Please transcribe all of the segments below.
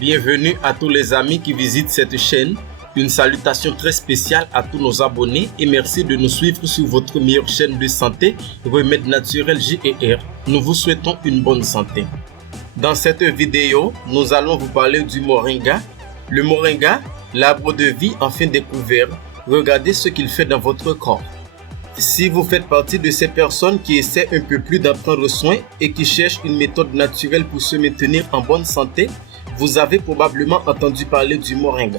Bienvenue à tous les amis qui visitent cette chaîne. Une salutation très spéciale à tous nos abonnés et merci de nous suivre sur votre meilleure chaîne de santé, Remède Naturel JR. Nous vous souhaitons une bonne santé. Dans cette vidéo, nous allons vous parler du moringa. Le moringa, l'arbre de vie enfin découvert. Regardez ce qu'il fait dans votre corps. Si vous faites partie de ces personnes qui essaient un peu plus d'en prendre soin et qui cherchent une méthode naturelle pour se maintenir en bonne santé, vous avez probablement entendu parler du moringa.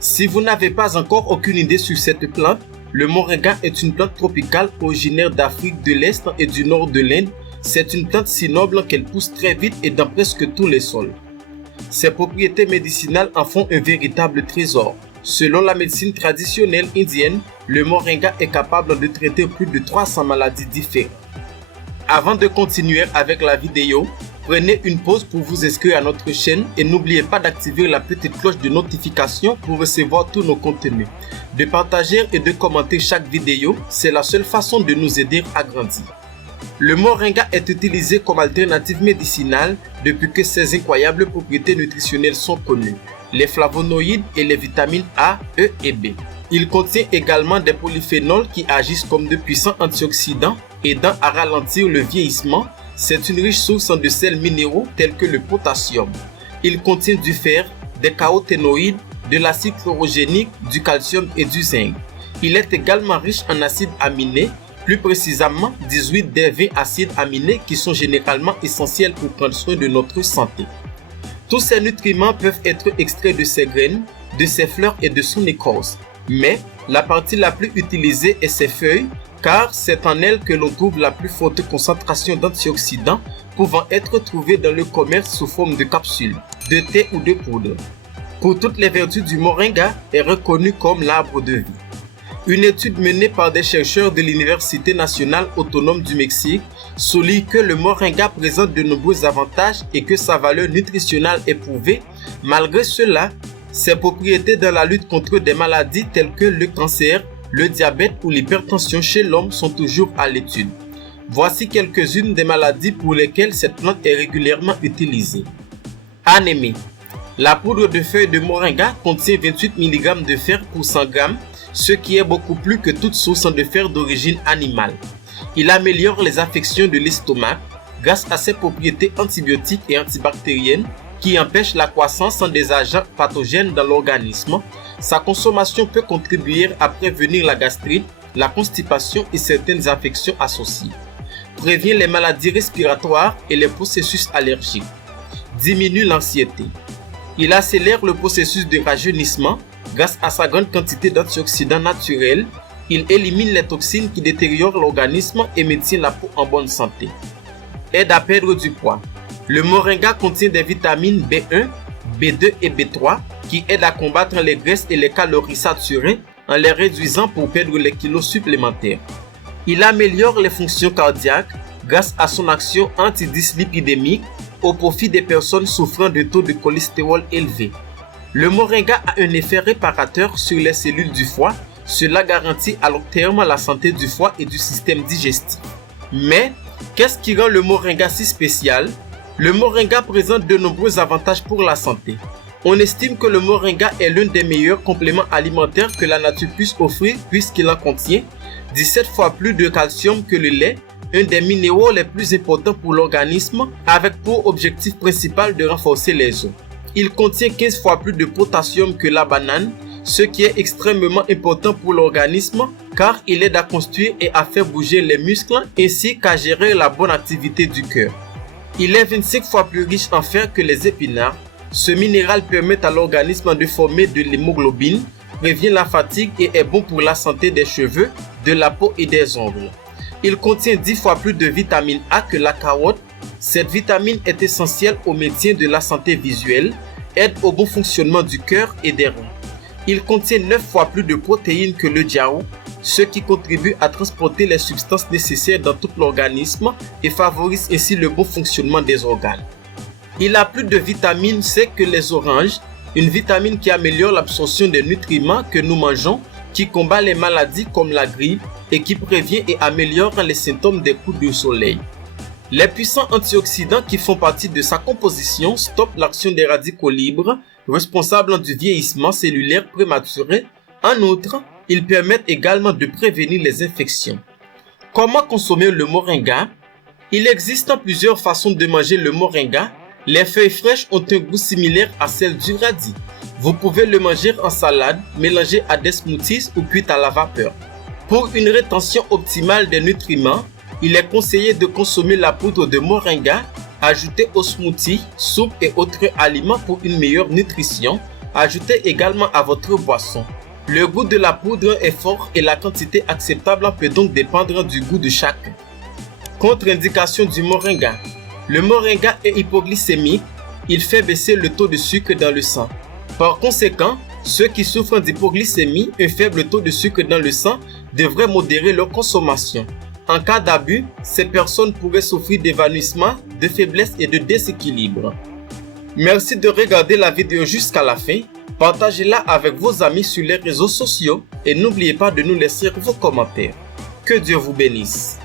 Si vous n'avez pas encore aucune idée sur cette plante, le moringa est une plante tropicale originaire d'Afrique de l'Est et du nord de l'Inde. C'est une plante si noble qu'elle pousse très vite et dans presque tous les sols. Ses propriétés médicinales en font un véritable trésor. Selon la médecine traditionnelle indienne, le moringa est capable de traiter plus de 300 maladies différentes. Avant de continuer avec la vidéo, prenez une pause pour vous inscrire à notre chaîne et n'oubliez pas d'activer la petite cloche de notification pour recevoir tous nos contenus. De partager et de commenter chaque vidéo, c'est la seule façon de nous aider à grandir. Le moringa est utilisé comme alternative médicinale depuis que ses incroyables propriétés nutritionnelles sont connues, les flavonoïdes et les vitamines A, E et B. Il contient également des polyphénols qui agissent comme de puissants antioxydants, aidant à ralentir le vieillissement. C'est une riche source de sels minéraux tels que le potassium. Il contient du fer, des caroténoïdes, de l'acide chlorogénique, du calcium et du zinc. Il est également riche en acides aminés, plus précisément 18 des 20 acides aminés qui sont généralement essentiels pour prendre soin de notre santé. Tous ces nutriments peuvent être extraits de ses graines, de ses fleurs et de son écorce. Mais la partie la plus utilisée est ses feuilles, car c'est en elles que l'on trouve la plus forte concentration d'antioxydants pouvant être trouvés dans le commerce sous forme de capsules, de thé ou de poudre. Pour toutes les vertus du moringa est reconnu comme l'arbre de vie. Une étude menée par des chercheurs de l'Université nationale autonome du Mexique souligne que le moringa présente de nombreux avantages et que sa valeur nutritionnelle est prouvée. Malgré cela, ses propriétés dans la lutte contre des maladies telles que le cancer, le diabète ou l'hypertension chez l'homme sont toujours à l'étude. Voici quelques-unes des maladies pour lesquelles cette plante est régulièrement utilisée. Anémie. La poudre de feuilles de moringa contient 28 mg de fer pour 100 g, ce qui est beaucoup plus que toute source de fer d'origine animale. Il améliore les affections de l'estomac grâce à ses propriétés antibiotiques et antibactériennes qui empêchent la croissance des agents pathogènes dans l'organisme. Sa consommation peut contribuer à prévenir la gastrite, la constipation et certaines infections associées. Prévient les maladies respiratoires et les processus allergiques. Diminue l'anxiété. Il accélère le processus de rajeunissement grâce à sa grande quantité d'antioxydants naturels. Il élimine les toxines qui détériorent l'organisme et maintient la peau en bonne santé. Aide à perdre du poids. Le moringa contient des vitamines B1, B2 et B3 qui aident à combattre les graisses et les calories saturées en les réduisant pour perdre les kilos supplémentaires. Il améliore les fonctions cardiaques grâce à son action antidyslipidémique au profit des personnes souffrant de taux de cholestérol élevé. Le moringa a un effet réparateur sur les cellules du foie. Cela garantit à long terme la santé du foie et du système digestif. Mais, qu'est-ce qui rend le moringa si spécial? Le moringa présente de nombreux avantages pour la santé. On estime que le moringa est l'un des meilleurs compléments alimentaires que la nature puisse offrir puisqu'il en contient 17 fois plus de calcium que le lait, un des minéraux les plus importants pour l'organisme, avec pour objectif principal de renforcer les os. Il contient 15 fois plus de potassium que la banane, ce qui est extrêmement important pour l'organisme car il aide à construire et à faire bouger les muscles ainsi qu'à gérer la bonne activité du cœur. Il est 25 fois plus riche en fer que les épinards. Ce minéral permet à l'organisme de former de l'hémoglobine, prévient la fatigue et est bon pour la santé des cheveux, de la peau et des ongles. Il contient 10 fois plus de vitamine A que la carotte. Cette vitamine est essentielle au maintien de la santé visuelle, aide au bon fonctionnement du cœur et des reins. Il contient 9 fois plus de protéines que le jiao, ce qui contribue à transporter les substances nécessaires dans tout l'organisme et favorise ainsi le bon fonctionnement des organes. Il a plus de vitamine C que les oranges, une vitamine qui améliore l'absorption des nutriments que nous mangeons, qui combat les maladies comme la grippe et qui prévient et améliore les symptômes des coups de soleil. Les puissants antioxydants qui font partie de sa composition stoppent l'action des radicaux libres, responsables du vieillissement cellulaire prématuré. En outre, ils permettent également de prévenir les infections. Comment consommer le moringa? Il existe plusieurs façons de manger le moringa. Les feuilles fraîches ont un goût similaire à celles du radis. Vous pouvez le manger en salade, mélangé à des smoothies ou cuit à la vapeur. Pour une rétention optimale des nutriments, il est conseillé de consommer la poudre de moringa, ajoutée aux smoothies, soupes et autres aliments pour une meilleure nutrition. Ajoutez également à votre boisson. Le goût de la poudre est fort et la quantité acceptable peut donc dépendre du goût de chacun. Contre-indication du moringa. Le moringa est hypoglycémique, il fait baisser le taux de sucre dans le sang. Par conséquent, ceux qui souffrent d'hypoglycémie, un faible taux de sucre dans le sang, devraient modérer leur consommation. En cas d'abus, ces personnes pourraient souffrir d'évanouissement, de faiblesse et de déséquilibre. Merci de regarder la vidéo jusqu'à la fin. Partagez-la avec vos amis sur les réseaux sociaux et n'oubliez pas de nous laisser vos commentaires. Que Dieu vous bénisse.